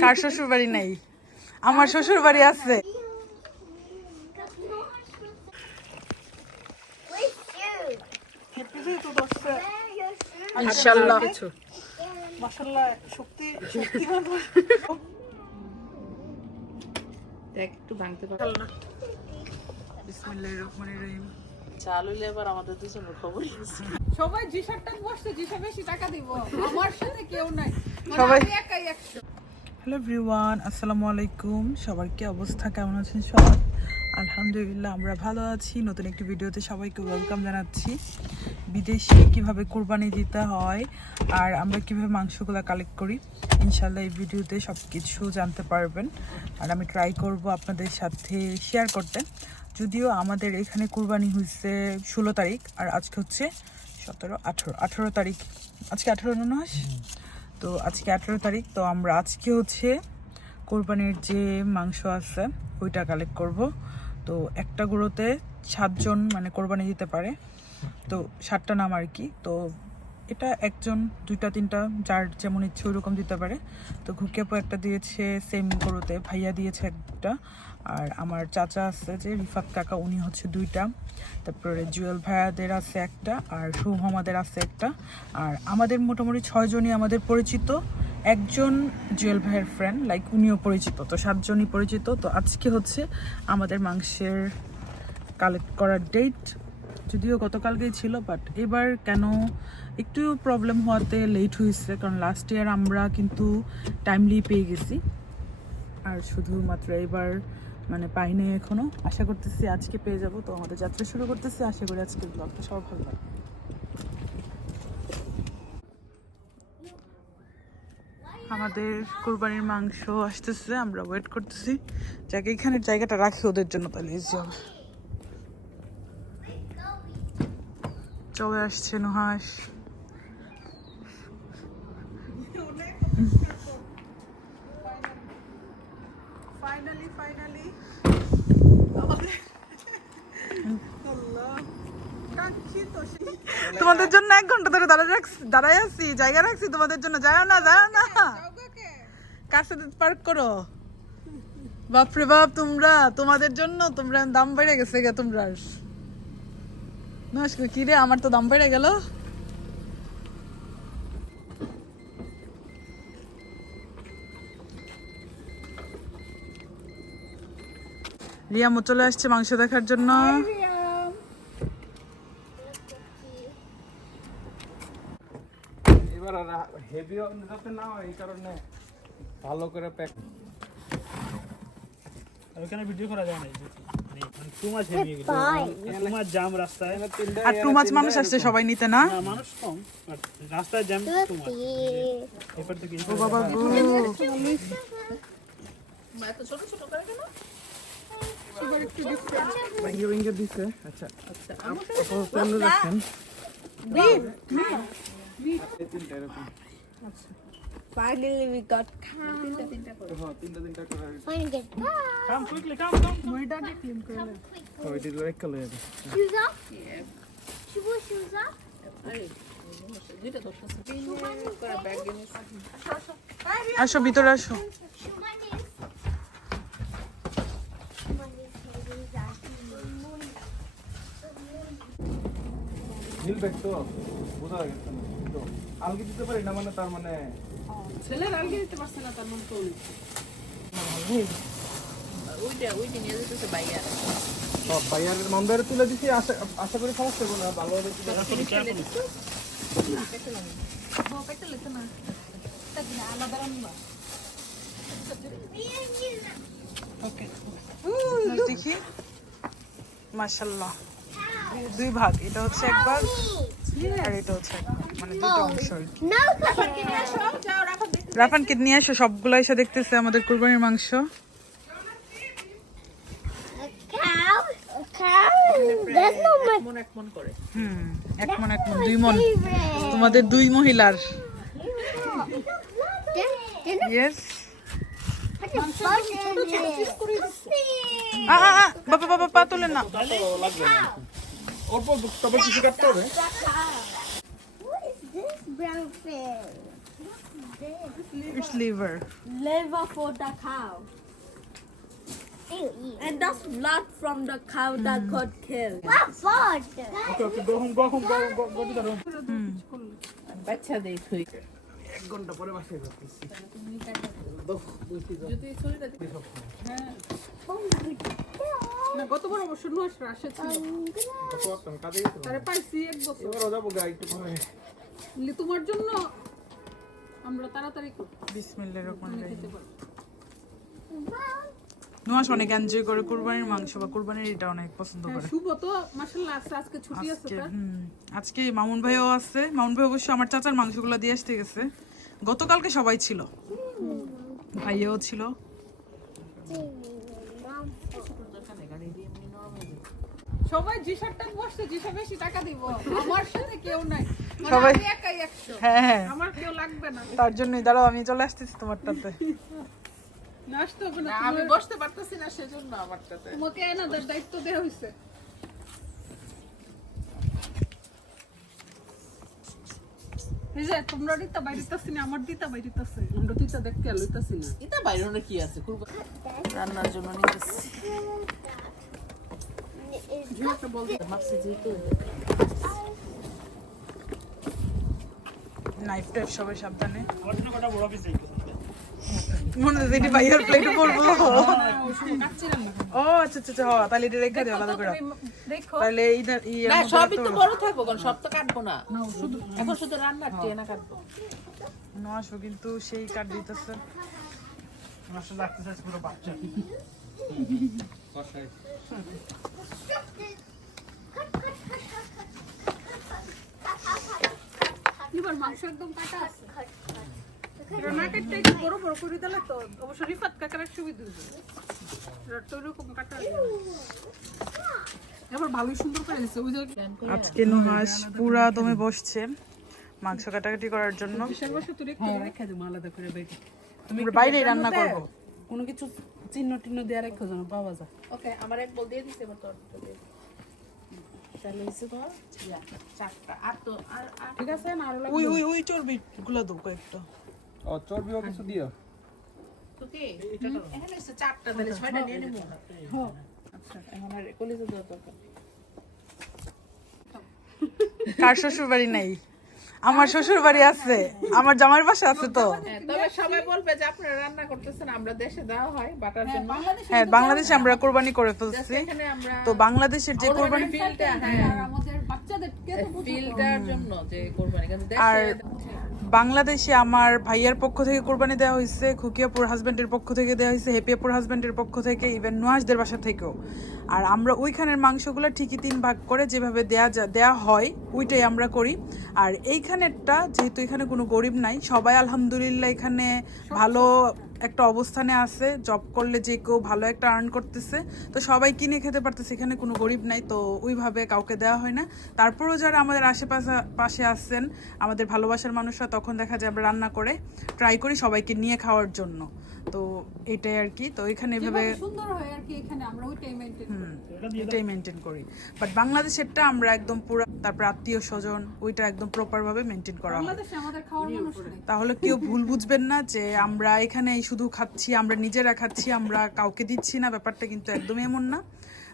কার শ্বশুর বাড়ি নাই? আমার শ্বশুর বাড়ি আছে। ইনশাল্লাহ মাশাল্লাহ শক্তি শক্তিমান দেখ একটু ভাঙতে পারো। বিসমিল্লাহির রহমানির রহিম। চাল হইলে আমাদের দুজনের খবরই সবাই জি শার্টটা বসছে জিসা বেশি টাকা দিব। আমার সাথে কেউ নাই। মানে সবাই- একাই একশো। হ্যালো এভরিওয়ান, আসসালামু আলাইকুম। সবার কি অবস্থা? কেমন আছেন সবাই? আলহামদুলিল্লাহ, আমরা ভালো আছি। নতুন একটি ভিডিওতে সবাইকে ওয়েলকাম জানাচ্ছি। বিদেশে কীভাবে কোরবানি দিতে হয় আর আমরা কীভাবে মাংসগুলো কালেক্ট করি ইনশাল্লাহ এই ভিডিওতে সব কিছু জানতে পারবেন। আর আমি ট্রাই করব আপনাদের সাথে শেয়ার করতে। যদিও আমাদের এখানে কোরবানি হয়েছে ষোলো তারিখ, আর আজকে হচ্ছে সতেরো, আঠেরো আঠেরো তারিখ। আজকে আঠেরো নয় তো আজকে আঠেরো তারিখ, তো আমরা আজকে হচ্ছে কোরবানির যে মাংস আছে, ওইটা কালেক্ট করব। তো একটা গুঁড়োতে সাতজন মানে কোরবানি দিতে পারে। তো সাতটা নাম আর কি। তো এটা একজন, দুইটা, তিনটা, যার যেমন ইচ্ছে ওইরকম দিতে পারে। তো ঘুকিয়াপু একটা দিয়েছে সেম গরুতে, ভাইয়া দিয়েছে একটা। আর আমার চাচা আছে যে, রিফাত কাকা, উনি হচ্ছে দুইটা। তারপরে জুয়েল ভাইয়াদের আছে একটা আর শুভ আমাদের আছে একটা। আর আমাদের মোটামুটি ছয়জনই আমাদের পরিচিত। একজন জুয়েল ভাইয়ের ফ্রেন্ড লাইক উনিও পরিচিত, তো সাতজনই পরিচিত। তো আজকে হচ্ছে আমাদের মাংসের কালেক্ট করার ডেট যদিও গতকালকেই ছিল বাট এবার কেন একটু প্রবলেম হওয়াতে লেট হয়েছে, কারণ লাস্ট ইয়ার আমরা কিন্তু টাইমলি পেয়ে গেছি। আর শুধুমাত্র এবার মানে পাইনি এখনও। আশা করতেছি আজকে পেয়ে যাব। তো আমাদের যাত্রা শুরু করতেছি। আশা করি আজকের ব্লগটা সব ভালো লাগে আমাদের কোরবানির মাংস আসতেছে, আমরা ওয়েট করতেছি। যাকে এখানে জায়গাটা রাখি ওদের জন্য তাহলে ইজি হবে। চলে আসছে নুহাস তোমাদের জন্য এক ঘণ্টা ধরে দাঁড়ায় রাখছি, দাঁড়ায় আছি, জায়গা রাখছি, তোমাদের জন্য। জায়গা না জায়গা না। কার সাথে পার্ক করো? বাপরে বাপ, তোমরা, তোমাদের জন্য, তোমরা, দাম বেড়ে গেছে গে তোমরা নমস্কার, কি রে, আমার তো দাম বেড়ে গেল? রিয়ামও চলে আসছে মাংস দেখার জন্য। এবার হেভি যাতে না হয় এই কারণে ভালো করে প্যাক ওখানে ভিডিও করা যায় না too much heavy too much jam রাস্তায় আর টু মাছ মানুষ আসছে সবাই নিতে না? না, মানুষ কম রাস্তায় জ্যাম টু মাছ এরপর থেকে ও বাবা গো। ছোট ছোট করে কেন? ইয়ে ইয়ে আচ্ছা। আচ্ছা। আপাতত আমরা রাখেন তিনটা এরকম. হ্যাঁ তিনটা তিনটা করে। কাম কুইকলি কাম কাম আসো ভিতরে আসো। ব্যাগ তো বোঝা গেছে তো আলগি দিতে পারি না মানে তার মানে ছেলের আলগে দিতে পারছে না তার মন তো ওইটা ওইটা নিয়ে যেতেছে বাইয়া সব বাইয়ারের মন্দারে তুলে দিছি আশা আশা করি সমস্যা হবে না ভালোভাবে তুলে দেখি। মাশাল্লাহ দুই ভাগ এটা হচ্ছে এক ভাগ আর এটা হচ্ছে এক ভাগ মানে দুটো অংশ আর কি। রাফান কিড নিয়ে আসো সবগুলো এসে দেখতেছে আমাদের কুরবানির মাংস। মন মন মন মন তোমাদের দুই মহিলার। ইয়েস বাবা বাবা পা তোলে না। অল্প তবে কিছু কাটতে হবে What is this brown fish? It's liver. Liver for the cow. And that's blood from the cow that got killed. What blood? Okay okay go home go home go go go to the room বাচ্চা দেই থুই এক ঘণ্টা পরে বাসায় যাচ্ছি। গতবার অবশ্য নুয়াশ রাশে ছিল। তারে পাইছি এক বছর। যাব গা একটু পরে তোমার জন্য আমরা তাড়াতাড়ি করব। বিসমিল্লাহির রহমানির রহিম। নুহাস অনেক এনজয় করে কুরবানির মাংস বা কুরবানির এটা অনেক পছন্দ হ্যাঁ, করে। শুভ তো মাশাআল্লাহ আজকে ছুটি আছে আজকে মামুন ভাইও আছে। মামুন ভাই অবশ্য আমার চাচার মাংসগুলো দিয়ে আসতে গেছে। গতকালকে সবাই ছিল। ভাইয়াও ছিল। সবাই বসছে জিসা বেশি টাকা দিব। আমার সাথে কেউ নাই। মানে সবাই- একাই একশো। হ্যাঁ হ্যাঁ। আমার কেউ লাগবে না। তার জন্যই দাঁড়াও আমি চলে আসতেছি তোমারটাতে। আমি বসতে পারতেছি না সেজন্য আমারটাতে। তোমাকে এনাদের দায়িত্ব দেওয়া হয়েছে তোমরা দিতা বাইরিতাছি না আমার দিতা বাইরিতাছে। আমরা দিতা দেখতে লইতাছি না। এটা বাইরে কি আছে? রান্নার জন্য নিতেছি। ঝুঁকটা বলতে ভাবছি যেহেতু নাইফ টাইফ সবাই সাবধানে। আমার জন্য কটা বড় পিস চাইতো মনে হচ্ছে এটি ভাইয়ার প্লেটে পড়ব। ও আচ্ছা আচ্ছা আচ্ছা তাহলে এটা রেখে দিও আলাদা করে। তাহলে না সবই তো বড় থাকব কারণ সব তো কাটবো না। এখন শুধু রান্নার টেনা কাটবো। নশো কিন্তু সেই কাট দিতেছে। পুরো বাচ্চা। মাংস একদম কাটা আছে। এটা একটু বড় বড় করে দিলে তো অবশ্য রিফাত কাকার সুবিধা হবে এটা তো এরকম কাটা হয়ে যাবে। এবার ভালোই সুন্দর করে দিচ্ছে ওই যে আজকে নুহাস পুরা দমে বসছে মাংস কাটাকাটি করার জন্য। দেবো আমরা বাইরেই রান্না করব। কোনো কিছু চিহ্ন টিহ্ন দেওয়া রেখে যেন পাওয়া যায়। ওকে আমার এক বল দিয়ে দিছে এবার তোর ঠিক আছে না আরও উই উই উই চর্বি গুলা দাও কয়েকটা। ও চর্বিও কিছু দিও? তো এখানে হচ্ছে চারটা তাহলে ছয়টা নিয়ে নেব। আচ্ছা এখন আর কলেজে যাওয়ার দরকার কার শ্বশুর বাড়ি নাই। আমার শ্বশুর বাড়ি আছে আমার জামাইয়ের বাসা আছে তো। হ্যাঁ, তবে সবাই বলবে যে আপনারা রান্না করতেছেন আমরা দেশে দেওয়া হয় বাটার জন্য। হ্যাঁ বাংলাদেশে আমরা কোরবানি করে ফেলছি। তো বাংলাদেশের যে কোরবানি ফিল্ডটা হ্যাঁ। আর আমাদের বুঝতে ফিল্ডটার জন্য যে কোরবানি। কিন্তু আর দেশে বাংলাদেশে আমার ভাইয়ার পক্ষ থেকে কোরবানি দেওয়া হয়েছে, খুকিয়াপুর হাজব্যান্ডের পক্ষ থেকে দেওয়া হয়েছে, হেপিয়াপুর হাজব্যান্ডের পক্ষ থেকে ইভেন নোয়াজদের বাসা থেকেও। আর আমরা ওইখানের মাংসগুলো ঠিকই তিন ভাগ করে যেভাবে দেয়া যা দেওয়া হয়, ওইটাই আমরা করি। আর এইখানেরটা, যেহেতু এখানে কোনো গরিব নাই, সবাই আলহামদুলিল্লাহ এখানে ভালো একটা অবস্থানে আছে জব করলে যে কেউ ভালো একটা আর্ন করতেছে তো সবাই কিনে খেতে পারতেছে এখানে কোনো গরিব নাই তো ওইভাবে কাউকে দেওয়া হয় না। তারপরেও যারা আমাদের আশেপাশে পাশে আসছেন আমাদের ভালোবাসার মানুষরা তখন দেখা যায় আমরা রান্না করে ট্রাই করি সবাইকে নিয়ে খাওয়ার জন্য। তো এটাই আর কি তো এখানে এভাবে সুন্দর হয় আর কি এখানে আমরা ওইটাই মেনটেন হুম, এটাই মেনটেন করি। বাট বাংলাদেশেরটা আমরা একদম পুরো তারপর আত্মীয় স্বজন ওইটা একদম প্রপার ভাবে মেনটেন করা হয়। তাহলে কেউ ভুল বুঝবেন না যে আমরা এখানে শুধু খাচ্ছি আমরা নিজেরা খাচ্ছি আমরা কাউকে দিচ্ছি না ব্যাপারটা কিন্তু একদমই এমন না।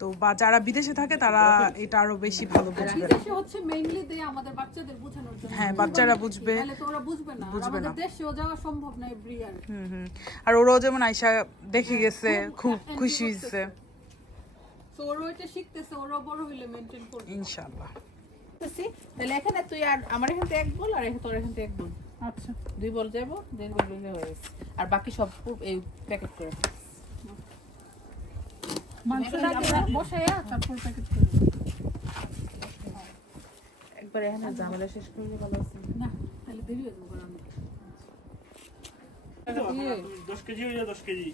তো বা যারা বিদেশে থাকে তারা এটা আরও বেশি ভালো বুঝবে। হচ্ছে মেইনলি দেয় আমাদের বাচ্চাদের বোঝানোর জন্য। হ্যাঁ, বাচ্চারা বুঝবে। তো ওরা বুঝবে না। আর বুঝবে না। দেশেও যাওয়া সম্ভব না এভরি ইয়ার হুম হুম। আর ওরাও যেমন আয়সা দেখে গেছে খুব খুশি হয়েছে। তো ওরা ওইটা শিখতেছে ওরা বড় হইলে মেনটেন করবে। ইনশাল্লাহ করতেছি, তাহলে এখানে তুই আর আমার এখান থেকে এক বল আর এখানে তোর এখান থেকে এক বল আচ্ছা। দুই বল যাব দুই বল হয়ে গেছে। আর বাকি সব খুব এই প্যাকেট করে। মাংসটা আমরা বসায় তারপর প্যাকেট করে একবার এখানে ঝামেলা শেষ করলে ভালো আছে। না তাহলে দেরি হয়ে যাবে দশ কেজি হয়ে যায় দশ কেজি।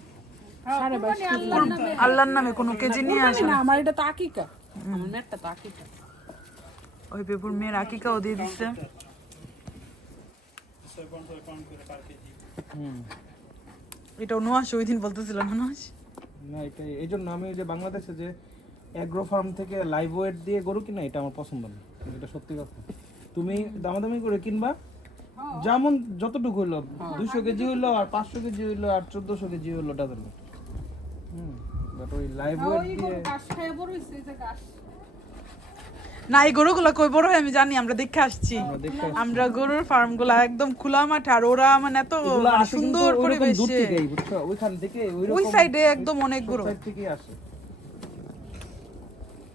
আল্লাহর নামে। কোনো কেজি নিয়ে আসে। না আমার এটা তো আকিকা। আমার নেটটা তো আকিকা। ওই পেপুর মেয়ের আকিকাও দিয়ে দিচ্ছে। ছয় পাউন্ড ছয় পাউন্ড করে পার কেজি এটা নুয়াস ওই দিন বলতেছিল না নুয়াস না এটা এই জন্য আমি ওই যে বাংলাদেশে যে অ্যাগ্রো ফার্ম থেকে লাইভ ওয়েট দিয়ে গরু কিনা এটা আমার পছন্দ না। এটা সত্যি কথা। তুমি দামাদামি করে কিনবা। যেমন যতটুকু হইল দুশো কেজি হইল আর পাঁচশো কেজি হইল আর চোদ্দশো কেজি হইল ডাবল হুম বাট ওই লাইভ হ্যাঁ, ওয়েট দিয়ে ঘাস খাইয়া বড় হইছে, যে ঘাস। না এই গরুগুলো কই? বড় হয় আমি জানি আমরা দেখে আসছি। আমরা দেখে আসছি। আমরা গরুর ফার্মগুলা একদম খোলা মাঠে আর ওরা মানে এত মানে সুন্দর? ওইখান থেকে ওই সাইডে একদম অনেক গরু। আসে।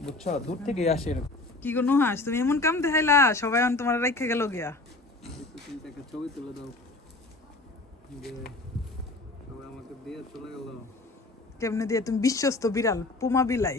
বুঝছ? দূর থেকেই আসে কি গো নুহাস তুমি এমন কাম দেখাইলা? সবাই এখন তোমার রেখে গেল গিয়া। একটা ছবি তুলে দাও। সবাই আমাকে দিয়ে চলে গেল। কেমনে দিয়ে? তুমি বিশ্বস্ত বিড়াল পুমা বিলাই।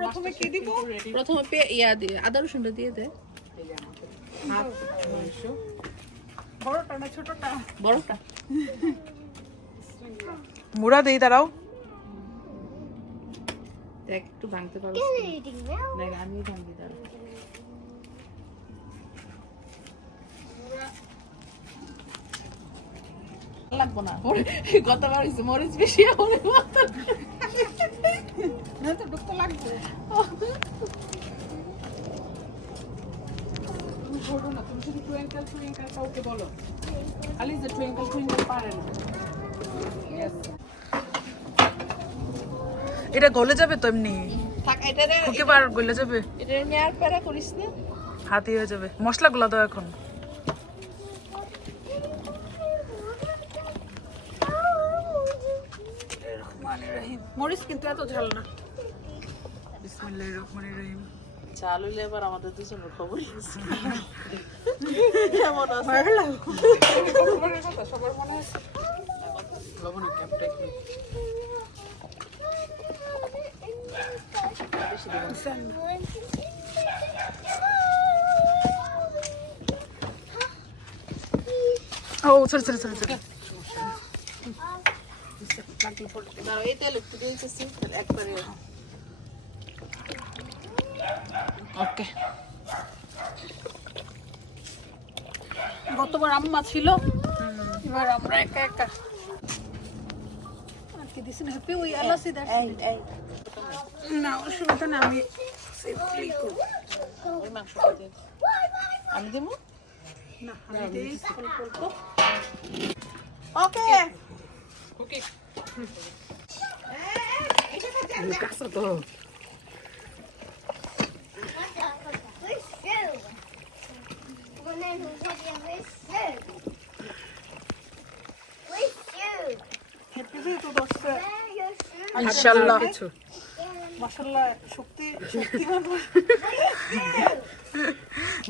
প্রথমে কি দিব? প্রথমে ইয়া দিয়ে আদা রসুনটা দিয়ে দে। বড়টা না ছোটটা? বড়টা। মুড়া দেই তারাও দেখ একটু ভাঙতে পারো. দেখ আমি লাগবো না। গতবার হয়েছে মরিচ বেশি এটা গলে যাবে তো এমনি? গলে যাবে? এটা নিয়ে আর প্যারা করিস না। হাতি হয়ে যাবে। মশলাগুলো দাও এখন। মরিচ কিন্তু এত ঝাল না। বিসমিল্লাহির রহমানির রহিম। চাল এবার আমাদের দুজনের খবরই আছে। সবার মনে আছে ও সরি সরি সরি সরি দাঁড়াও এই তেল একটু দিয়েছি একবারে। ওকে। গতবার আম্মা ছিল এবার আমরা একা একা। আর কি দিছি না হ্যাপি ওই এলাচি দেখ না অসুবিধা না আমি করব। ওই মাংসটা আমি দেবো? না আমি দিই ওকে Which shoe? Shoe? Which shoe? দশটা your shoe? মাসাল্লাহ শক্তি শক্তিমান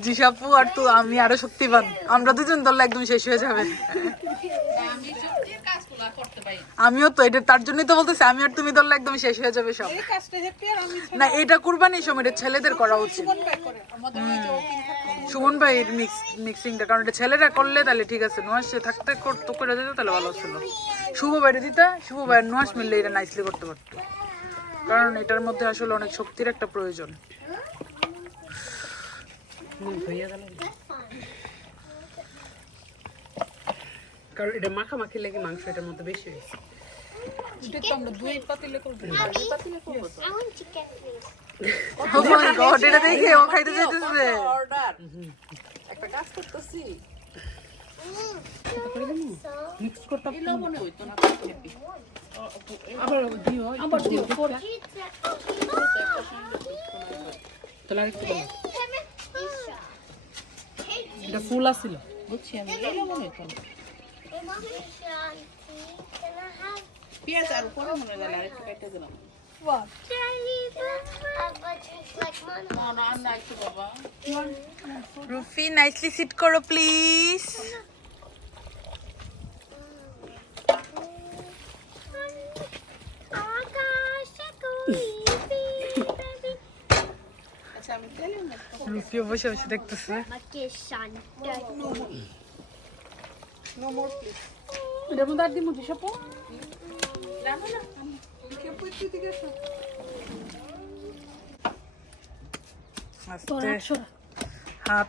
জিসাপু আর তো আমি আরও শক্তিবান আমরা দুজন দলে একদম শেষ হয়ে যাবে আমিও তো এটা তার জন্যই তো বলতেছি আমি আর তুমি দলে একদম শেষ হয়ে যাবে সব এই কাজটা হ্যাপি আর আমি না এটা কুরবানির সময় এটা ছেলেদের করা উচিত কোন ব্যাগ করে আমাদের ওই যে ওকিং সুমন ভাইয়ের মিক্স মিক্সিংটা কারণ এটা ছেলেরা করলে তাহলে ঠিক আছে নুহাস সে থাকতে করতো করে দিত তাহলে ভালো ছিল শুভ বাইরে দিতা শুভ ভাইয়ের নুহাস মিললে এটা নাইসলি করতে পারতো। কারণ এটার মধ্যে আসলে অনেক শক্তির একটা প্রয়োজন। কারণ এটা মাখামাখি লেগে মাংস এটার মধ্যে বেশি হয়েছে। এটা তো আমরা দুই পাতিলে করব। chicken, please. Oh my God এটা দেখে ও খাইতে চাইতেছে। অর্ডার একটা কাজ করতেছি। মিক্স করতে এই লবণে হইতো না। আবার দিও আবার দিও পরে তাহলে আরেকটু বলো। এটা ফুল আসছিল বুঝছি আমি এই লবণে হইতো না। পেঁয়াজ আর পরে মনে হয় আরেকটু কেটে দিলাম। Jelly? Uh, but it's like mine. না না আর না একটু বাবা রুফি নাইসলি সিট করো please Oh gosh, I go easy, baby. আচ্ছা আমি রুফিও বসে বসে দেখতেছে নো মোর প্লিজ এটার মধ্যে আর দিমু দিশাপু আস্তে হাত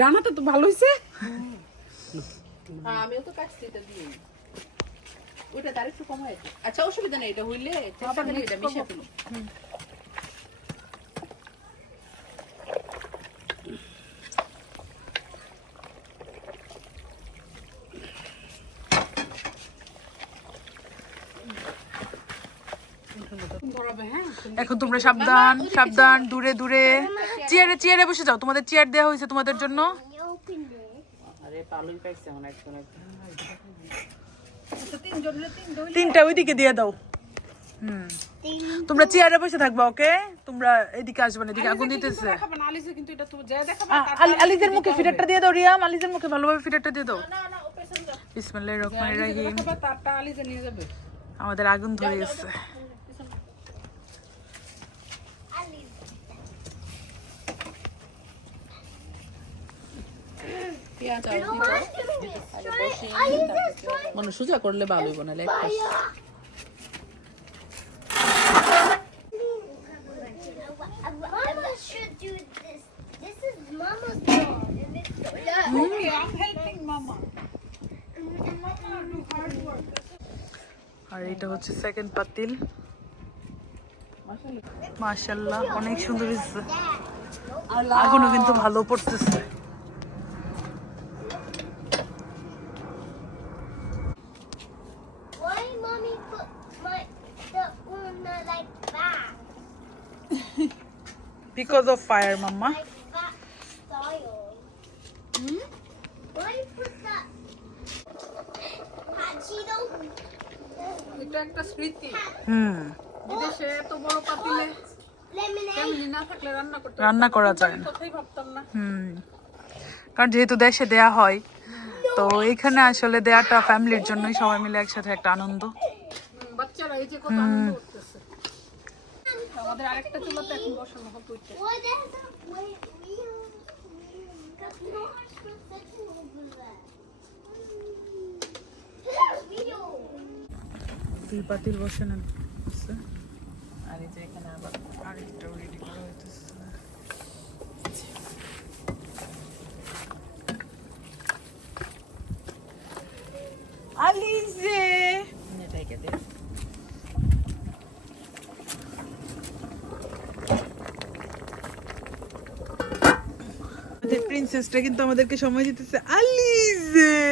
রান্নাটা তো ভালো হয়েছে হ্যাঁ আমিও তো কাটছি এটা দিয়ে। ওটা তার একটু কম হয়েছে আচ্ছা অসুবিধা নেই এটা হইলে এটা মিশে ফেলো। এখন তোমরা সাবধান সাবধান দূরে দূরে। চেয়ারে চেয়ারে বসে যাও। তোমাদের চেয়ার দেওয়া হয়েছে তোমাদের জন্য। একটু তিনটা ওইদিকে দিয়ে দাও। হুম। তোমরা চেয়ারে বসে থাকবা ওকে তোমরা এদিকে আসবে না এদিকে আগুন দিতেছে। আলিজের মুখে ফিটারটা দিয়ে দাও রিয়াম। আলিজের মুখে ভালোভাবে ফিটারটা দিয়ে দাও। বিসমিল্লাহির রহমানির রহিম। আমাদের আগুন ধরে গেছে পেঁয়াজ আর I want to try. I use this one. মানে সোজা করলে ভালো হইব না like Mama should do this. This And it's Okay, I'm helping Mama. আর এটা হচ্ছে সেকেন্ড পাতিল। মাশাল্লাহ অনেক সুন্দর হয়েছে আগুনও কিন্তু ভালো পড়তেছে। মাম্মা Like that style. Hmm? Why put that? Hachino? এটা একটা স্মৃতি। হুম। বিদেশে এত বড় পাতিলে রান্না করা যায় না। হুম। কারণ যেহেতু দেশে দেয়া হয় তো এখানে আসলে দেয়াটা ফ্যামিলির জন্যই সবাই মিলে একসাথে একটা আনন্দ। হুম, বাচ্চারা এই যে কত আনন্দ করতেছে। আমাদের আরেকটা চুলাতে এখন বসানো হবে ওই তুই পাতিল বসে আর এই যে এখানে আবার আরেকটা প্রিন্সেসটা কিন্তু আমাদেরকে সময় দিতেছে আলিজে।